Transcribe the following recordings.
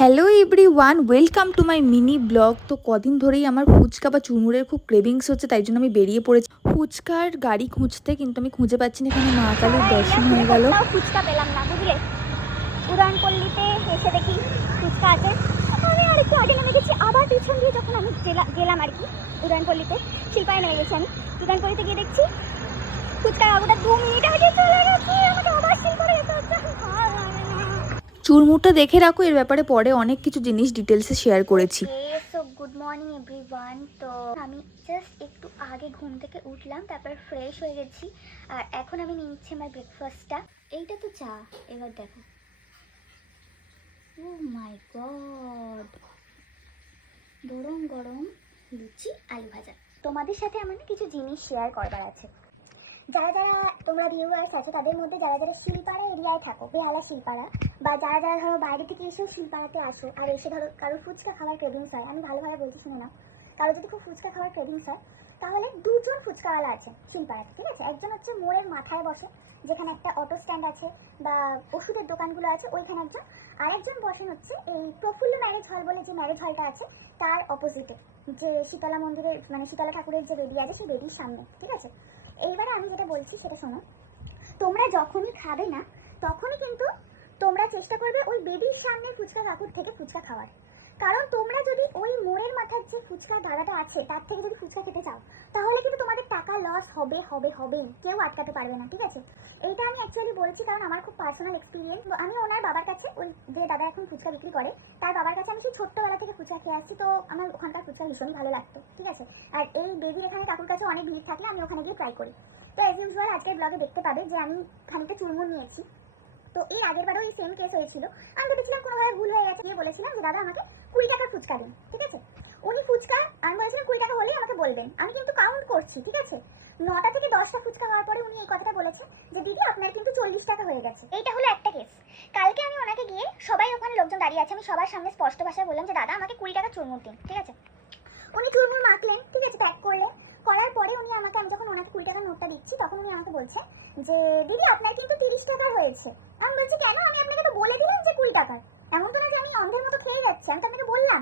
Hello everyone, welcome to my mini blog. তো কদিন ধরেই আমার ফুচকা বা চুরমুরের খুব ক্রেভিংস হচ্ছে, তাই জন্য আমি বেরিয়ে পড়েছি ফুচকার গাড়ি খুঁজতে, কিন্তু আমি খুঁজে পাচ্ছি না। এখানে মা কালীর দর্শন হয়ে গেল। ফুচকা পেলাম না, বুঝলে। উড়ানপল্লিতে এসে দেখি ফুচকা আছে। আমি আর একটু আগে নেমে গেছি, আবার পিছন দিয়ে যখন আমি গেলাম আর কি উড়ানপল্লিতে, শিল্পায় নেমে গেছি আমি। উড়ানপল্লিতে গিয়ে দেখছি ফুচকার আগুটা 2 মিনিট আগে চলে গেছে। আমাকে আবার শিল্পায় যেতে হচ্ছে। চুরমুরটা দেখে রাখো, এর ব্যাপারে পরে অনেক কিছু জিনিস ডিটেলসে শেয়ার করেছি। So good morning everyone. তো আমি জাস্ট একটু আগে ঘুম থেকে উঠলাম, তারপর ফ্রেশ হয়ে গেছি, আর এখন আমি নিচ্ছি আমার ব্রেকফাস্টটা। এইটা তো চা, এবার দেখো। ও মাই গড, গরম গরম লুচি আলু ভাজা। তোমাদের সাথে আমার না কিছু জিনিস শেয়ার করবার আছে। যারা যারা তোমরা ভিউয়ার্স আছো, তাদের মধ্যে যারা যারা শিলপাড়া এরিয়ায় থাকো, বেহালা শিলপাড়া, বা যারা যারা ধরো বাইরে থেকে এসেও শিলপাড়াতে আসো, আর এসে ধরো কারো ফুচকা খাওয়ার ক্রেভিংস হয়, আমি ভালোভাবে বলছি শুনে নাও, কারো যদি খুব ফুচকা খাওয়ার ক্রেভিংস হয়, তাহলে দুজন ফুচকাওয়ালা আছে শিলপাড়াতে, ঠিক আছে। একজন হচ্ছে মোড়ের মাথায় বসে, যেখানে একটা অটো স্ট্যান্ড আছে বা ওষুধের দোকানগুলো আছে, ওইখানে একজন। আর একজন বসেন হচ্ছে এই প্রফুল্ল ম্যারেজ হল বলে যে ম্যারেজ হলটা আছে, তার অপোজিটে, যে শীতলা মন্দিরের মানে শীতলা ঠাকুরের যে বেদি আছে, সেই বেদির সামনে, ঠিক আছে। এইবারে আমি যেটা বলছি সেটা শোনো। তোমরা যখনই খাবে না, তখনই কিন্তু তোমরা চেষ্টা করবে ওই বেদির সামনে ফুচকা কাকুর থেকে ফুচকা খাওয়ার। কারণ তোমরা যদি ওই মোড়ের মাথার যে ফুচকার দাদাটা আছে তার থেকে যদি ফুচকা খেতে চাও, তাহলে কিন্তু তোমাদের টাকা লস হবে হবে হবেই, কেউ আটকাতে পারবে না, ঠিক আছে। এইটা আমি অ্যাকচুয়ালি বলছি কারণ আমার খুব পার্সোনাল এক্সপিরিয়েন্স। আমি ওনার বাবার কাছে, ওই যে দাদা এখন ফুচকা বিক্রি করে, তার বাবার কাছে আমি সেই ছোট্টবেলা থেকে ফুচকা খেয়ে আসছি, তো আমার ওখানকার ফুচকা ভীষণ ভালো লাগতো, ঠিক আছে। আর এই বেদির এখানে কাকুর কাছে অনেক ভিড় থাকলে আমি ওখানে গিয়ে ট্রাই করি। তো অ্যাজ ইউজুয়াল আজকের ব্লগে দেখতে পাবে যে আমি খানিকটা চুরমুর নিয়েছি। তো এর আগের বারেও এই সেম কেস হয়েছিল। আমি ভেবেছিলাম কোনোভাবে ভুল হয়ে গেছে, নিয়ে বলেছিলাম যে দাদা আমাকে 20 টাকার ফুচকা দিন, ঠিক আছে। উনি ফুচকা, আমি বলেছিলাম 20 টাকা হলেই আমাকে বলবেন, আমি কিন্তু কাউন্ট করছি, ঠিক আছে। 9টা থেকে 10টা ফুচকা হওয়ার পরে উনি এই কথাটা বলেছে যে দিদি আপনার কিন্তু 40 টাকা হয়ে গেছে। এইটা হলো একটা কেস। কালকে আমি ওনাকে গিয়ে, সবাই ওখানে লোকজন দাঁড়িয়ে আছে, আমি সবার সামনে স্পষ্ট ভাষায় বললাম যে দাদা আমাকে 20 টাকা চুরমুর দিন, ঠিক আছে। উনি চুরমুর মাখলেন, ঠিক আছে, প্যাক করলেন। করার পরে উনি আমাকে, আমি যখন ওনাকে 20 টাকার নোটটা দিচ্ছি, তখন উনি আমাকে বলছে যে দিদি আপনার কিন্তু 30 টাকার হয়েছে। আমি বলছি কেন, আমি আপনাকে তো বলে দিলাম যে 20 টাকার। এমন তো না যে আমি অন্ধের মতো খেয়ে যাচ্ছি, আমি তো আপনাকে বললাম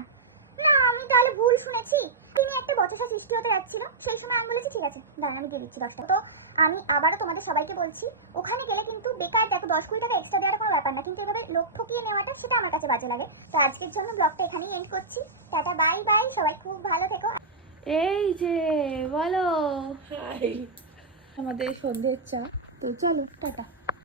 না, আমি তাহলে ভুল শুনেছি। তুমি একটা বচসা সৃষ্টি হতে যাচ্ছিল, সেই সময় আমি বলেছি ঠিক আছে দাঁড়ান আমি দিয়ে দিচ্ছি 10 টাকা। তো আমি আবারও তোমাদের সবাইকে বলছি, ওখানে গেলে কিন্তু বেকার দেখো 10-20 টাকা এক্সট্রা দেওয়ার কোনো ব্যাপার না, কিন্তু এভাবে লোক ঠকিয়ে নেওয়াটা সেটা আমার কাছে বাজে লাগে। তো আজকের জন্য ব্লগটা এখানেই এন্ড করছি। টাটা, বাই বাই, সবাই খুব ভালো থেকো। এই যে বলো, হাই, আমাদের সন্ধ্যের চা। তো চলো টাটা।